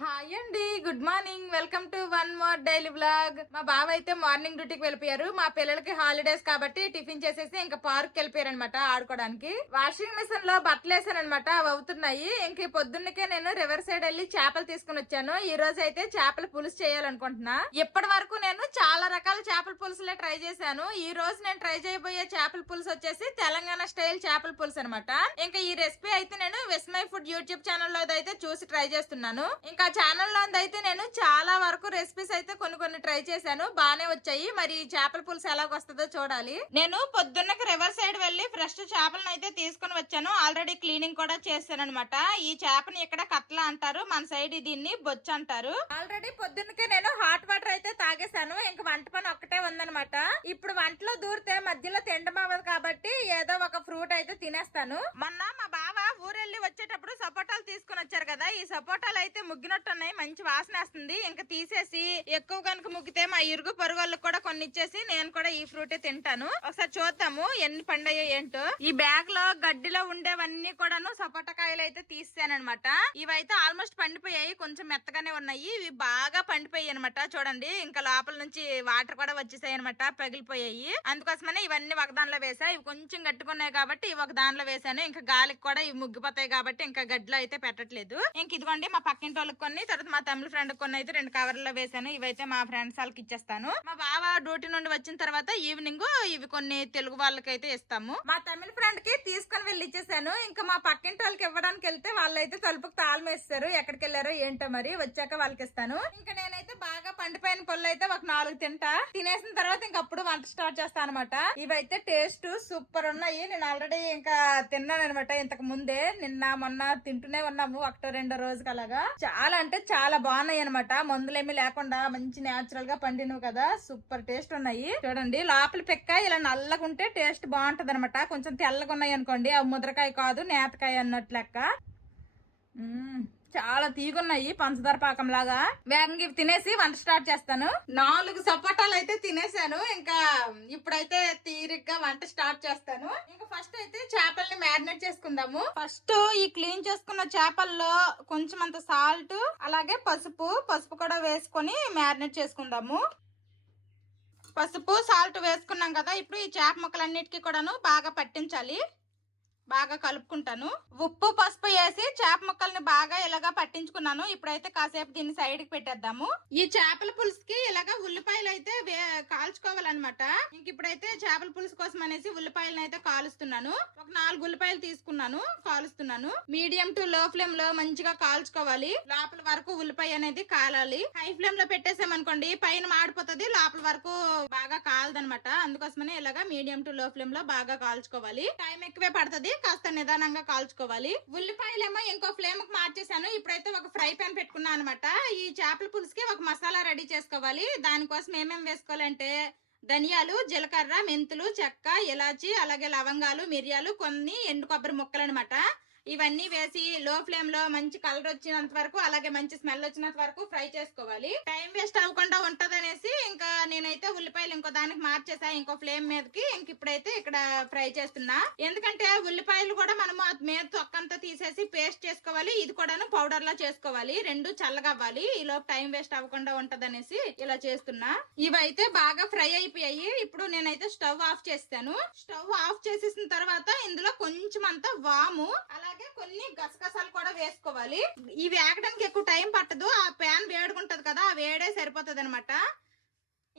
Hi అండి, good morning. Welcome to one more daily vlog. మా బావ అయితే మార్నింగ్ డ్యూటీకి వెళ్ళిపోయారు. మా పిల్లలకి హాలిడేస్ కాబట్టి టిఫిన్ చేసేసి ఇంకా పార్క్ వెళ్ళిపోయారు అనమాట ఆడుకోవడానికి. వాషింగ్ మిషన్ లో బట్టలు వేసాను అనమాట, అవి అవుతున్నాయి. ఇంక పొద్దున్నకే నేను రివర్ సైడ్ వెళ్ళి చేపలు తీసుకుని వచ్చాను. ఈ రోజు అయితే చేపల పులుసు చేయాలనుకుంటున్నా. ఇప్పటి వరకు నేను చాలా రకాల చేపల పులుసులే ట్రై చేశాను. ఈ రోజు నేను ట్రై చేయబోయే చేపల పులుసు వచ్చేసి తెలంగాణ స్టైల్ చేపల పులుసు అనమాట. ఇంకా ఈ రెసిపీ అయితే నేను విస్మై ఫుడ్ యూట్యూబ్ ఛానల్ లో అయితే చూసి ట్రై చేస్తున్నాను. ఇంకా ఛానల్ లో అయితే నేను చాలా వరకు రెసిపీస్ అయితే కొన్ని ట్రై చేశాను, బానే వచ్చాయి. మరి చేపల పులుసు ఎలాగొస్తుందో చూడాలి. నేను పొద్దున్నకి రివర్ సైడ్ వెళ్లి ఫ్రెష్ చేపలను అయితే తీసుకుని వచ్చాను. ఆల్రెడీ క్లీనింగ్ కూడా చేశాను అనమాట. ఈ చేపని ఇక్కడ కట్ల అంటారు, మన సైడ్ దీన్ని బొచ్చు అంటారు. ఆల్రెడీ పొద్దున్నకే నేను హాట్ వాటర్ అయితే తాగేశాను. ఇంక వంట పని ఒక్కటే ఉందనమాట. ఇప్పుడు వంటలో దూరితే మధ్యలో తిండం అవ్వదు కాబట్టి ఏదో ఒక ఫ్రూట్ అయితే తినేస్తాను. మొన్న మా బావ ఊరెళ్ళి వచ్చేటప్పుడు సపోటాలు తీసుకుని వచ్చారు కదా, ఈ సపోటాలు అయితే ముగ్గినట్టు ఉన్నాయి, మంచి వాసన వస్తుంది. ఇంకా తీసేసి ఎక్కువ కనుక ముగ్గితే మా ఇరుగు పొరుగు వాళ్ళకి కూడా కొన్ని ఇచ్చేసి నేను కూడా ఈ ఫ్రూట్ తింటాను. ఒకసారి చూద్దాము ఎన్ని పండాయో ఏంటో. ఈ బ్యాగ్ లో గడ్డిలో ఉండేవన్నీ కూడాను సపోటకాయలు అయితే తీసానమాట. ఇవైతే ఆల్మోస్ట్ పండిపోయాయి, కొంచెం మెత్తగానే ఉన్నాయి. ఇవి బాగా పండిపోయాయి అనమాట. చూడండి ఇంకా లోపల నుంచి వాటర్ కూడా వచ్చేసాయి అనమాట, పగిలిపోయాయి. అందుకోసమనే ఇవన్నీ ఒక దానిలో వేసా. ఇవి కొంచెం గట్టుకున్నాయి కాబట్టి ఇవి ఒక దానిలో వేసాను. ఇంకా గాలికి కూడా ఇవి ముగ్గిపోతాయి కాబట్టి ఇంకా గడ్డిలో అయితే పెట్టట్లేదు. ఇంక ఇదిగోండి మా పక్కింటి వాళ్ళకి కొన్ని, తర్వాత మా తమిళ ఫ్రెండ్ కొన్ని అయితే 2 కవర్లో వేసాను. ఇవైతే మా ఫ్రెండ్స్ వాళ్ళకి ఇచ్చేస్తాను. మా బావ డ్యూటీ నుండి వచ్చిన తర్వాత ఈవినింగ్ ఇవి కొన్ని తెలుగు వాళ్ళకి అయితే ఇస్తాము. మా తమిళ ఫ్రెండ్ కి తీసుకుని వెళ్ళి ఇచ్చేసాను. ఇంకా మా పక్కింటి వాళ్ళకి ఇవ్వడానికి వెళ్తే వాళ్ళు అయితే తలుపుకు తాళం వేస్తారు. ఎక్కడికి వెళ్ళారో ఏంటో మరి, వచ్చాక వాళ్ళకి ఇస్తాను. ఇంకా నేనైతే బాగా పండిపోయిన పళ్ళు అయితే ఒక 4 తింటా. తినేసిన తర్వాత ఇంక అప్పుడు వంట స్టార్ట్ చేస్తాను అనమాట. ఇవైతే టేస్ట్ సూపర్ ఉన్నాయి. నేను ఆల్రెడీ ఇంకా తిన్నాను అనమాట ఇంతకు ముందే. నిన్న మొన్న తింటూనే ఉన్నాము, 1-2 రోజుకి అలాగా. చాలా అంటే చాలా బాగున్నాయి అనమాట. మందులేమీ లేకుండా మంచి నేచురల్ గా పండినవి కదా, సూపర్ టేస్ట్ ఉన్నాయి. చూడండి లోపల పిక్క ఇలా నల్లగుంటే టేస్ట్ బాగుంటది అనమాట. కొంచెం తెల్లగా ఉన్నాయి అనుకోండి, అవి ముద్రకాయ కాదు నేతకాయ అన్నట్లు లెక్క. చాలా తీగున్నాయి, పంచదార పాకం లాగా. వేగంగా తినేసి వంట స్టార్ట్ చేస్తాను. 4 సపోటాలు అయితే తినేసాను. ఇంకా ఇప్పుడైతే తీరిగ్గా వంట స్టార్ట్ చేస్తాను. ఇంకా ఫస్ట్ అయితే చేపల్ని మ్యారినేట్ చేసుకుందాము. ఫస్ట్ ఈ క్లీన్ చేసుకున్న చేపల్లో కొంచెం అంత సాల్ట్ అలాగే పసుపు కూడా వేసుకొని మ్యారినేట్ చేసుకుందాము. పసుపు సాల్ట్ వేసుకున్నాం కదా, ఇప్పుడు ఈ చేప ముక్కలన్నిటికీ కూడాను బాగా పట్టించాలి. బాగా కలుపుకుంటాను. ఉప్పు పసుపు వేసి చేప ముక్కల్ని బాగా ఇలాగా పట్టించుకున్నాను. ఇప్పుడైతే కాసేపు దీన్ని సైడ్ కి పెట్టేద్దాము. ఈ చేపల పులుసుకి ఇలాగా ఉల్లిపాయలు అయితే కాల్చుకోవాలన్నమాట. ఇంక ఇప్పుడైతే చేపల పులుసు కోసం అనేసి ఉల్లిపాయలను అయితే కాలుస్తున్నాను. ఒక 4 ఉల్లిపాయలు తీసుకున్నాను, కాలుస్తున్నాను. మీడియం టు లో ఫ్లేమ్ లో మంచిగా కాల్చుకోవాలి. లోపల వరకు ఉల్లిపాయ అనేది కాలాలి. హై ఫ్లేమ్ లో పెట్టేసామనుకోండి పైన మాడిపోతుంది, లోపల వరకు బాగా కాలదనమాట. అందుకోసమనే ఇలాగా మీడియం టు లో ఫ్లేమ్ లో బాగా కాల్చుకోవాలి. టైం ఎక్కువే పడుతుంది, కాస్త నిదానంగా కాల్చుకోవాలి. ఉల్లిపాయలేమో ఇంకో ఫ్లేమ్ కి మార్చేసాను. ఇప్పుడైతే ఒక ఫ్రై పాన్ పెట్టుకున్నాను అనమాట. ఈ చేపల పులుసుకి ఒక మసాలా రెడీ చేసుకోవాలి. దానికోసం ఏమేమి వేసుకోవాలంటే ధనియాలు, జీలకర్ర, మెంతులు, చెక్క, ఇలాచి, అలాగే లవంగాలు, మిరియాలు, కొన్ని ఎండు కొబ్బరి ముక్కలు అనమాట. ఇవన్నీ వేసి లో ఫ్లేమ్ లో మంచి కలర్ వచ్చినంత వరకు అలాగే మంచి స్మెల్ వచ్చినంత వరకు ఫ్రై చేసుకోవాలి. టైం వేస్ట్ అవ్వకుండా ఉంటదనేసి ఇంకా నేనైతే ఉల్లిపాయలు ఇంకో దానికి మార్చేసా, ఇంకో ఫ్లేమ్ మీదకి. ఇంక ఇప్పుడైతే ఇక్కడ ఫ్రై చేస్తున్నా. ఎందుకంటే ఉల్లిపాయలు కూడా మనము మీద తొక్కంతా తీసేసి పేస్ట్ చేసుకోవాలి. ఇది కూడాను పౌడర్ లా చేసుకోవాలి. 2 చల్లగా అవ్వాలి. ఈ లోపు టైం వేస్ట్ అవ్వకుండా ఉంటదనేసి ఇలా చేస్తున్నా. ఇవైతే బాగా ఫ్రై అయిపోయాయి. ఇప్పుడు నేనైతే స్టవ్ ఆఫ్ చేస్తాను. స్టవ్ ఆఫ్ చేసేసిన తర్వాత ఇందులో కొంచెం అంతా వాము అలాగే కొన్ని గసగసాలు కూడా వేసుకోవాలి. ఇవి వేగడానికి ఎక్కువ టైం పట్టదు. ఆ ప్యాన్ వేడుకుంటది కదా, ఆ వేడే సరిపోతుంది అనమాట.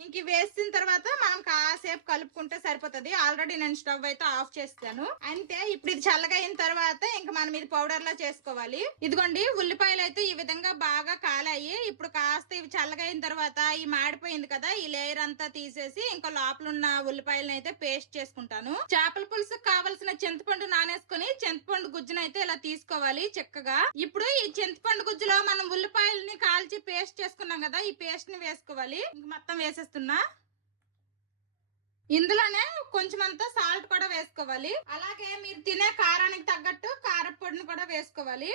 ఇంక వేసిన తర్వాత మనం కాసేపు కలుపుకుంటే సరిపోతుంది. ఆల్రెడీ నేను స్టవ్ అయితే ఆఫ్ చేస్తాను. అంతే. ఇప్పుడు ఇది చల్లగా అయిన తర్వాత ఇంకా మనం ఇది పౌడర్ లా చేసుకోవాలి. ఇదిగోండి ఉల్లిపాయలు అయితే ఈ విధంగా బాగా కాలాయి. ఇప్పుడు కాస్త ఇవి చల్లగా అయిన తర్వాత ఈ మాడిపోయింది కదా, ఈ లేయర్ అంతా తీసేసి ఇంకా లోపల ఉన్న ఉల్లిపాయలను అయితే పేస్ట్ చేసుకుంటాను. చేపల పులుసు కావాల్సిన చింతపండు నానేసుకుని చింతపండు గుజ్జును అయితే ఇలా తీసుకోవాలి చక్కగా. ఇప్పుడు ఈ చింతపండు గుజ్జులో మనం ఉల్లిపాయలని కాల్చి పేస్ట్ చేసుకున్నాం కదా, ఈ పేస్ట్ ని వేసుకోవాలి. ఇంక మొత్తం వేసేస్తున్నా. ఇందులోనే కొంచెం అంతా సాల్ట్ కూడా వేసుకోవాలి. అలాగే మీరు తినే కారానికి తగ్గట్టు కారపొడిని కూడా వేసుకోవాలి.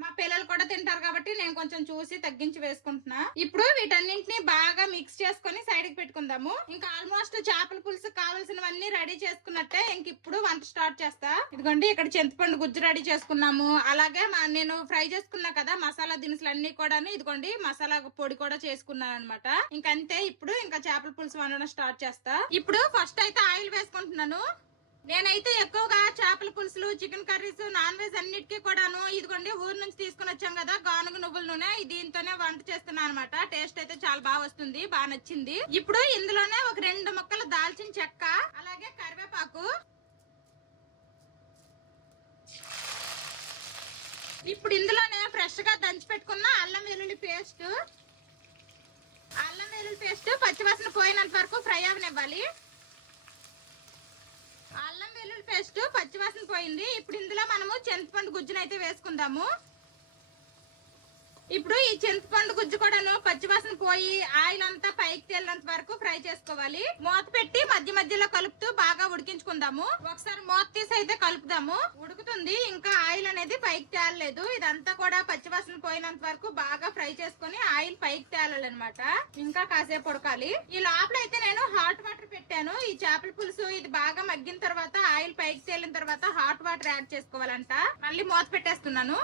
మా పిల్లలు కూడా తింటారు కాబట్టి నేను కొంచెం చూసి తగ్గించి వేసుకుంటున్నా. ఇప్పుడు వీటన్నింటిని బాగా మిక్స్ చేసుకుని సైడ్ కి పెట్టుకుందాము. ఇంకా ఆల్మోస్ట్ చేపల పులుసు కావాల్సినవన్నీ రెడీ చేసుకున్నట్టే. ఇంక ఇప్పుడు వంట స్టార్ట్ చేస్తా. ఇదిగోండి ఇక్కడ చింతపండు గుజ్జు రెడీ చేసుకున్నాము. అలాగే నేను ఫ్రై చేసుకున్నా కదా మసాలా దినుసులు అన్ని కూడాను, ఇదిగోండి మసాలా పొడి కూడా చేసుకున్నాను అనమాట. ఇంకంతే. ఇప్పుడు ఇంకా చేపల పులుసు వండడం స్టార్ట్ చేస్తా. ఇప్పుడు ఫస్ట్ అయితే ఆయిల్ వేసుకుంటున్నాను. నేనైతే ఎక్కువగా చేపల పులుసులు, చికెన్ కర్రీస్, నాన్ వెజ్ అన్నిటికీ కూడాను ఇదిగోండి ఊరు నుంచి తీసుకుని వచ్చాం కదా గానుగ నువ్వుల నూనె, దీంతోనే వంట చేస్తున్నా అనమాట. టేస్ట్ అయితే చాలా బాగా వస్తుంది, బాగా నచ్చింది. ఇప్పుడు ఇందులోనే ఒక 2 ముక్కలు దాల్చిన చెక్క, అలాగే కరివేపాకు, ఇప్పుడు ఇందులోనే ఫ్రెష్ గా దంచి పెట్టుకున్న అల్లం వెల్లుల్లి పేస్ట్, పచ్చివాసన పోయినంత వరకు ఫ్రై అవనివ్వాలి. అల్లం వెల్లుల్లి పేస్ట్ పచ్చివాసన పోయింది. ఇప్పుడు ఇందులో మనము చింతపండు గుజ్జునైతే వేసుకుందాము. ఇప్పుడు ఈ చింతపండు గుజ్జు కూడాను పచ్చివాసన పోయి ఆయిల్ అంతా పైకి తేలినంత వరకు ఫ్రై చేసుకోవాలి. మూత పెట్టి మధ్య మధ్యలో కలుపుతూ బాగా ఉడికించుకుందాము. ఒకసారి మూత తీసి అయితే కలుపుదాము. ఉడుకుతుంది, ఇంకా ఆయిల్ అనేది పైకి తేలలేదు. ఇదంతా కూడా పచ్చివాసన పోయినంత వరకు బాగా ఫ్రై చేసుకుని ఆయిల్ పైకి తేలాలన్నమాట. ఇంకా కాసేపు ఉడకాలి. ఈ లోపల అయితే నేను హాట్ వాటర్ పెట్టాను. ఈ చేపల పులుసు ఇది బాగా మగ్గిన తర్వాత ఆయిల్ పైకి తేలిన తర్వాత హాట్ వాటర్ యాడ్ చేసుకోవాలంట. మళ్ళీ మూత పెట్టేస్తున్నాను.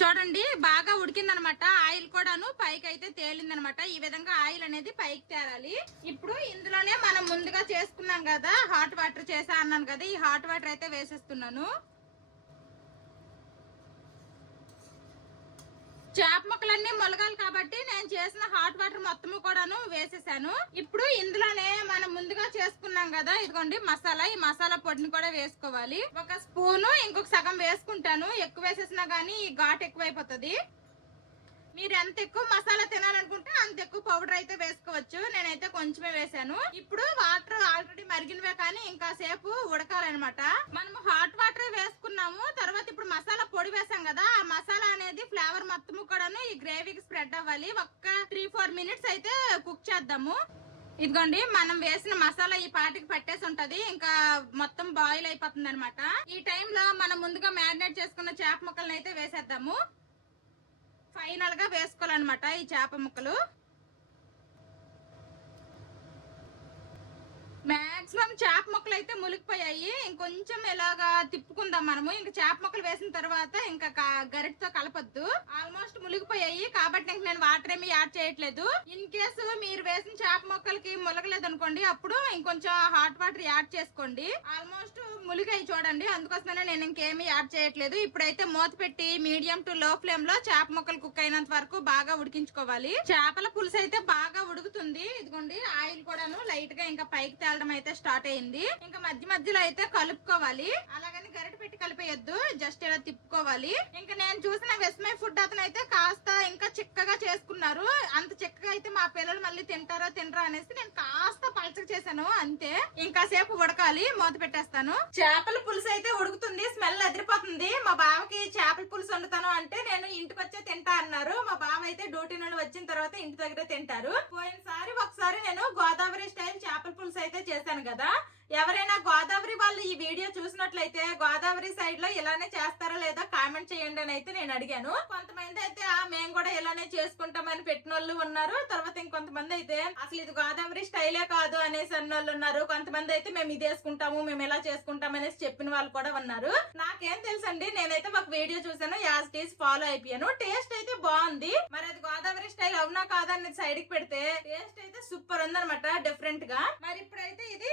చూడండి బాగా ఉడికిందనమాట. ఆయిల్ కూడాను పైకి అయితే తేలిందనమాట. ఈ విధంగా ఆయిల్ అనేది పైకి తేలాలి. ఇప్పుడు ఇందులోనే మనం ముందుగా చేసుకున్నాం కదా, హాట్ వాటర్ చేసా అన్నాను కదా, ఈ హాట్ వాటర్ అయితే వేసేస్తున్నాను. చేప ముక్కలన్నీ మొలగాలి కాబట్టి నేను చేసిన హాట్ వాటర్ మొత్తము కూడాను వేసేసాను. ఇప్పుడు ఇందులోనే మనం ముందుగా చేసుకున్నాం కదా ఇదిగోండి మసాలా, ఈ మసాలా పొడిని కూడా వేసుకోవాలి. ఒక స్పూను, ఇంకొక సగం వేసుకుంటాను. ఎక్కువ వేసేసినా గానీ ఈ ఘాట్ ఎక్కువైపోతుంది. మీరు ఎంత ఎక్కువ మసాలా తినాలనుకుంటే అంత ఎక్కువ పౌడర్ అయితే వేసుకోవచ్చు. నేనైతే కొంచెమే వేసాను. ఇప్పుడు వాటర్ ఆల్రెడీ మరిగినవే కానీ ఇంకా సేపు ఉడకాలన్నమాట. మనం హాట్ వాటర్ వేసుకున్నాము, తర్వాత ఇప్పుడు మసాలా పొడి వేసాం కదా, ఆ మసాలా అనేది ఫ్లేవర్ మొత్తము కూడాను ఈ గ్రేవీకి స్ప్రెడ్ అవ్వాలి. ఒక్క 3-4 మినిట్స్ అయితే కుక్ చేద్దాము. ఇదిగోండి మనం వేసిన మసాలా ఈ పాటికి పట్టేసి ఉంటది, ఇంకా మొత్తం బాయిల్ అయిపోతుంది అనమాట. ఈ టైంలో మనం ముందుగా మ్యారినేట్ చేసుకున్న చేప ముక్కలను అయితే వేసేద్దాము. ఫైనల్ గా వేసుకోవాలన్నమాట ఈ చేప ముక్కలు. మాక్సిమం చేప ముక్కలు అయితే ములిగిపోయాయి. ఇంకొంచెం ఇలాగా తిప్పుకుందాం మనము. ఇంకా చేప ముక్కలు వేసిన తర్వాత ఇంకా గరిటతో కలపొద్దు. ఆల్మోస్ట్ ములిగిపోయాయి కాబట్టి ఇంక నేను వాటర్ ఏమి యాడ్ చేయట్లేదు. ఇన్ కేసు మీరు వేసిన చేప ముక్కలకి ములగలేదు అనుకోండి, అప్పుడు ఇంకొంచెం హాట్ వాటర్ యాడ్ చేసుకోండి. ఆల్మోస్ట్ ములిగాయి చూడండి, అందుకోసమే నేను ఇంకేమీ యాడ్ చేయట్లేదు. ఇప్పుడైతే మూత పెట్టి మీడియం టు లో ఫ్లేమ్ లో చేప ముక్కలు కుక్ అయినంత వరకు బాగా ఉడికించుకోవాలి. చేపల పులుసు అయితే బాగా ఉడుకుతుంది. ఇదిగోండి ఆయిల్ కూడాను లైట్ గా ఇంకా పైకి తేలడం అయితే స్టార్ట్ అయింది. ఇంకా మధ్య మధ్యలో అయితే కలుపుకోవాలి. అలాగని గరిట పెట్టి కలిపేయద్దు, జస్ట్ ఇలా తిప్పుకోవాలి. ఇంకా నేను చూసిన వెస్మై ఫుడ్ అతను అయితే కాస్త ఇంకా చిక్కగా చేసుకున్నారు. అంత చిక్కగా అయితే మా పిల్లలు మళ్ళీ తింటారా అనేసి నేను కాస్త పలచగా చేశాను అంతే. ఇంకా సేపు ఉడకాలి. మూత పెట్టేస్తాను. చేపల పులుసు అయితే ఉడుకుతుంది, స్మెల్ అదిరిపోతుంది. మా బావకి చేపల పులుసు వండుతాను అంటే నేను ఇంటికి వచ్చే తింటా అన్నారు. మా బావ అయితే డ్యూటీ నుండి వచ్చిన తర్వాత ఇంటి దగ్గరే తింటారు. పోయినసారి ఒకసారి నేను గోదావరి స్టైల్ చేపల పులుసు అయితే చేశాను కదా, ఎవరైనా గోదావరి వాళ్ళు ఈ వీడియో చూసినట్లయితే గోదావరి సైడ్ లో ఇలానే చేస్తారా లేదా కామెంట్ చేయండి అని అయితే నేను అడిగాను. కొంతమంది అయితే మేము కూడా ఇలానే చేసుకుంటామని పెట్టిన వాళ్ళు ఉన్నారు. తర్వాత ఇంకొంతమంది అయితే అసలు ఇది గోదావరి స్టైలే కాదు అనేసి అన్న వాళ్ళు ఉన్నారు. కొంతమంది అయితే మేము ఇది వేసుకుంటాము, మేము ఇలా చేసుకుంటాం అనేసి చెప్పిన వాళ్ళు కూడా ఉన్నారు. నాకేం తెలుసండి, నేనైతే ఒక వీడియో చూసాను, యాజ్ టీస్ ఫాలో అయిపోయాను. టేస్ట్ అయితే బాగుంది. మరి అది గోదావరి స్టైల్ అవునా కాదా అనేది సైడ్ కి పెడితే టేస్ట్ అయితే సూపర్ ఉందన్నమాట, డిఫరెంట్ గా. మరి ఇప్పుడైతే ఇది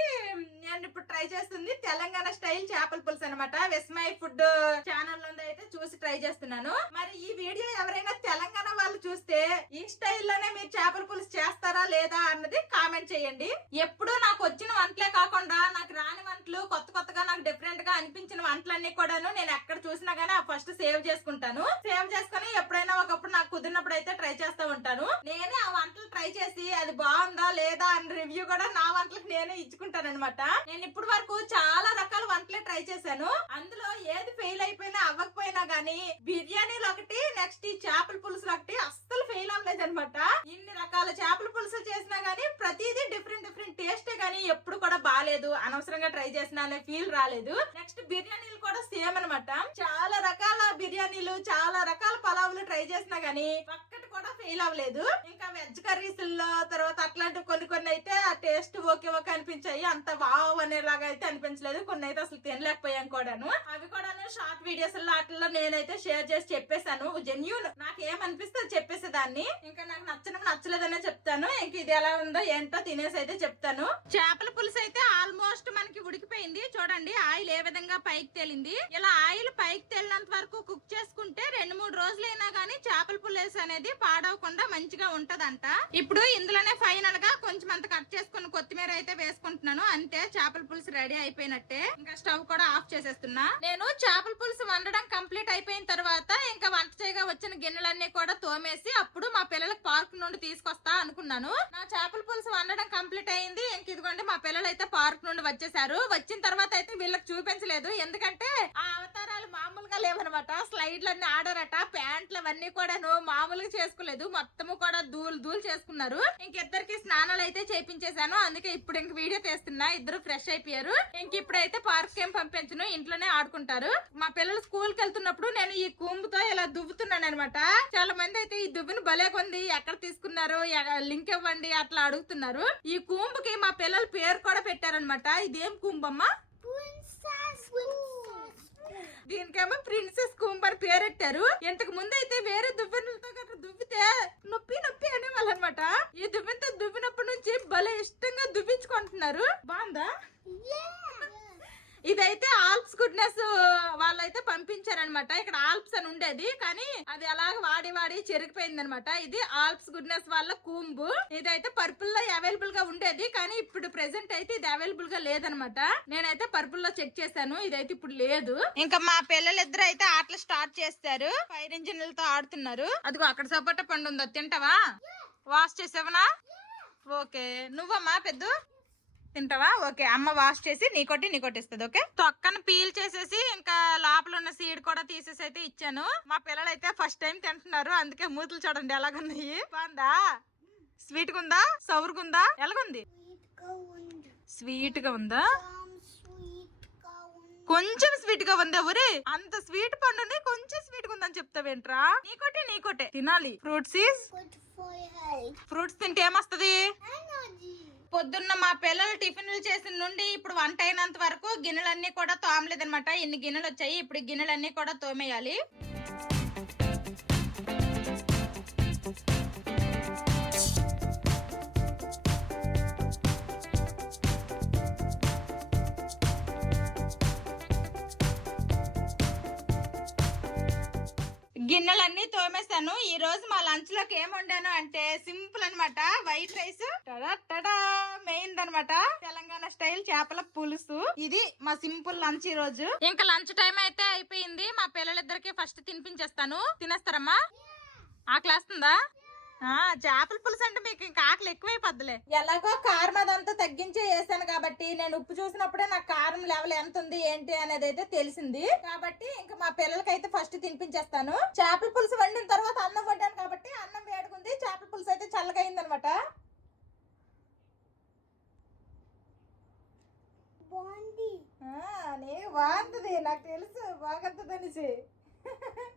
నేను ఇప్పుడు ట్రై చేస్తుంది తెలంగాణ స్టైల్ చేపల పులుసు అనమాట. వెస్మై ఫుడ్ ఛానల్ లో అయితే చూసి ట్రై చేస్తున్నాను. మరి ఈ వీడియో ఎవరైనా తెలంగాణ వాళ్ళు చూస్తే ఈ స్టైల్లోనే మీరు చేపల పులుసు చేస్తారా లేదా అన్నది కామెంట్ చేయండి. ఎప్పుడు నాకు వచ్చిన వంటలే కాకుండా నాకు రాని వంటలు, కొత్తగా నాకు డిఫరెంట్ గా అనిపించిన వంటలన్నీ కూడాను నేను ఎక్కడ చూసినా గానీ ఫస్ట్ సేవ్ చేసుకుంటాను. సేవ్ చేసుకుని ఎప్పుడైనా ఒకప్పుడు నాకు కుదిరినప్పుడు అయితే ట్రై చేస్తూ ఉంటాను. నేనే ఆ వంటలు ట్రై చేసి అది బాగుందా లేదా అని రివ్యూ కూడా నా వంటలకు నేనే ఇచ్చుకుంటాను అనమాట. నేను ఇప్పుడు వరకు చాలా రకాల వంటలే ట్రై చేశాను. అందులో ఏది ఫెయిల్ అయిపోయినా అవ్వకపోయినా గానీ బిర్యానీలు ఒకటి, నెక్స్ట్ ఈ చేపల పులుసులు ఒకటి అస్సలు ఫెయిల్ ఫెయిల్ అవ్వలేదు అనమాట. ఇన్ని రకాల చేపల పులుసు చేసినా గానీ ప్రతిదీ డిఫరెంట్ డిఫరెంట్ టేస్ట్ గానీ ఎప్పుడు కూడా బాలేదు, అనవసరంగా ట్రై చేసిన అనే ఫీల్ రాలేదు. నెక్స్ట్ బిర్యానీలు కూడా సేమ్ అనమాట. చాలా రకాల బిర్యానీలు, చాలా రకాల పలావులు ట్రై చేసినా గానీ ఒక్కటి కూడా ఫెయిల్ అవ్వలేదు. ఇంకా వెజ్ కర్రీస్ లో తర్వాత అట్లాంటి కొన్ని అయితే ఆ టేస్ట్ ఓకే ఓకే అనిపించాయి, అంత వావ్ అనేలాగా అయితే అనిపించలేదు. కొన్ని అయితే అసలు తినలేకపోయాం కూడాను. అవి కూడాను షార్ట్ వీడియోస్ లో అట్లా నేనైతే షేర్ చేసి చెప్పేశాను. జెన్యూన్ నాకు ఏమనిపిస్తే అది చెప్పేసేదాన్ని. ఇంకా నాకు నచ్చలేదనే చెప్తాను. ఇంక ఇది ఎలా ఉందో ఏంటో తినేసి అయితే చెప్తాను. చేపల పులుసు అయితే ఆల్మోస్ట్ మనకి ఉడికిపోయింది. చూడండి ఆయిల్ ఏ విధంగా పైకి తేలింది. ఇలా ఆయిల్ పైకి తేలినంత వరకు కుక్ చేసుకుంటే 2-3 రోజులైనా గానీ చేపల పులుసు అనేది పాడవకుండా మంచిగా ఉంటదంట. ఇప్పుడు ఇందులోనే ఫైనల్ గా కొంచెం అంత కట్ చేసుకుని కొత్తిమీర అయితే వేసుకుంటున్నాను. అంతే, చేపల పులుసు రెడీ అయిపోయినట్టే. ఇంకా స్టవ్ కూడా ఆఫ్ చేసేస్తున్నా. నేను చేపల పులుసు వండడం కంప్లీట్ అయిపోయిన తర్వాత ఇంకా వంట చేయగా వచ్చిన గిన్నెలన్నీ కూడా తోమేసి అప్పుడు మా పిల్లలకు పార్క్ నుండి తీసుకొస్తా అనుకున్నాను. నా చేపల పులుసు వండడం కంప్లీట్ అయింది. ఇంక ఇదిగోండి మా పిల్లలు అయితే పార్క్ నుండి వచ్చేసారు. వచ్చిన తర్వాత అయితే వీళ్ళకి చూపించలేదు, ఎందుకంటే ఆ అవతారాలు మామూలుగా లేవనమాట. స్లైడ్లు అన్ని ఆడారట, ప్యాంట్లు అవన్నీ కూడాను మామూలుగా చేసుకోలేదు, మొత్తము కూడా ధూళి చేసుకున్నారు. ఇంకిద్దరికి స్నానాలు అయితే చేయించేశాను. అందుకే ఇప్పుడు ఇంక వీడియో తీస్తున్నా. ఇద్దరు ఫ్రెష్ అయిపోయారు. ఇంక ఇప్పుడైతే పార్క్ ఏం పంపించను, ఇంట్లోనే ఆడుకుంటారు. మా పిల్లలు స్కూల్ కి వెళ్తున్నప్పుడు నేను ఈ కుంపుతో ఇలా దువ్వుతున్నాను అనమాట. చాలా మంది అయితే ఈ దువ్వుని భలే కొంది, ఎక్కడ తీసుకున్నారు, లింక్ ఇవ్వండి అట్లా అడుగుతున్నారు. ఈ కుంపుకి మా పిల్లల పేరు కూడా పెట్టారనమాట. ఇదేం కుంభమ్మా? దీనికేమో ప్రిన్సెస్ కుంభ్ అని పేరెట్టారు. ఇంతకు ముందు అయితే వేరే దువ్వెనలతో దువ్వితే నొప్పి అనేవాళ్ళు అనమాట. ఈ దువ్వెనతో దువ్వినప్పటి నుంచి భలే ఇష్టంగా దువ్వించుకుంటున్నారు. బాగుందా? ఇదైతే ఆల్ప్స్ గుడ్నెస్ వాళ్ళైతే పంపించారనమాట. ఇక్కడ ఆల్ప్స్ అని ఉండేది కానీ అది అలాగ వాడి చెరిగిపోయింది అనమాట. ఇది ఆల్ప్స్ గుడ్నెస్ వాళ్ళ కుంభు. ఇదైతే పర్పుల్ లో అవైలబుల్ గా ఉండేది కానీ ఇప్పుడు ప్రెసెంట్ అయితే ఇది అవైలబుల్ గా లేదనమాట. నేనైతే పర్పుల్ లో చెక్ చేశాను, ఇదైతే ఇప్పుడు లేదు. ఇంకా మా పిల్లలు ఇద్దరు అయితే ఆటలు స్టార్ట్ చేస్తారు. ఫైర్ ఇంజిన్లతో ఆడుతున్నారు. అదిగో అక్కడ సపోటా పండు ఉందో, తింటావా? వాష్ చేసావనా? ఓకే. నువ్వమ్మా పెద్ద తింటావా? ఓకే, అమ్మ వాష్ చేసి నీకోటి ఇస్తుంది. ఓకే, తొక్కను పీల్ చేసేసి ఇంకా లోపల ఉన్న సీడ్ కూడా తీసేసి అయితే ఇచ్చాను. మా పిల్లలు అయితే ఫస్ట్ టైం తింటున్నారు, అందుకే మూతులు చూడండి ఎలాగున్నాయి. బాగుందా? స్వీట్ గా ఉందా, సౌరుగా ఉందా, ఎలాగుంది? స్వీట్ గా ఉందా? కొంచెం స్వీట్ గా ఉందా? ఊరే అంత స్వీట్ పండుని కొంచెం స్వీట్ గా ఉందని చెప్తావేంట్రా? నీకోటే తినాలి. ఫ్రూట్స్ తింటే ఏమొస్తది? పొద్దున్న మా పిల్లలు టిఫిన్లు చేసిన నుండి ఇప్పుడు వంట అయినంత వరకు గిన్నెలన్నీ కూడా తోమలేదనమాట. ఇన్ని గిన్నెలు వచ్చాయి, ఇప్పుడు గిన్నెలన్నీ కూడా తోమేయాలి. గిన్నెలన్నీ తోమేశాను. ఈ రోజు మా లంచ్ లోకి ఏం వండాను అంటే సింపుల్ అనమాట, వైట్ రైస్. మెయిన్ అనమాట తెలంగాణ స్టైల్ చేపల పులుసు. ఇది మా సింపుల్ లంచ్ ఈ రోజు. ఇంకా లంచ్ టైం అయితే అయిపోయింది. మా పిల్లలిద్దరికి ఫస్ట్ తినిపించేస్తాను. తినేస్తారమ్మా? ఆకలేస్తుందా? చేపల పులుసు అంటే మీకు ఇంకా ఆకలి ఎక్కువైపోద్దులే. ఎలాగో కారం అదంతా తగ్గించే వేసాను కాబట్టి నేను ఉప్పు చూసినప్పుడే నాకు కారం లెవెల్ ఎంత ఉంది ఏంటి అనేది అయితే తెలిసింది. కాబట్టి ఇంకా మా పిల్లలకైతే ఫస్ట్ తినిపించేస్తాను. చేపల పులుసు వండిన తర్వాత అన్నం వండాను కాబట్టి అన్నం వేడుకుంది. చేపల పులుసు అయితే చల్లగా అయింది అనమాట. బాగుంటది, నాకు తెలుసు బాగుంటదనేసి.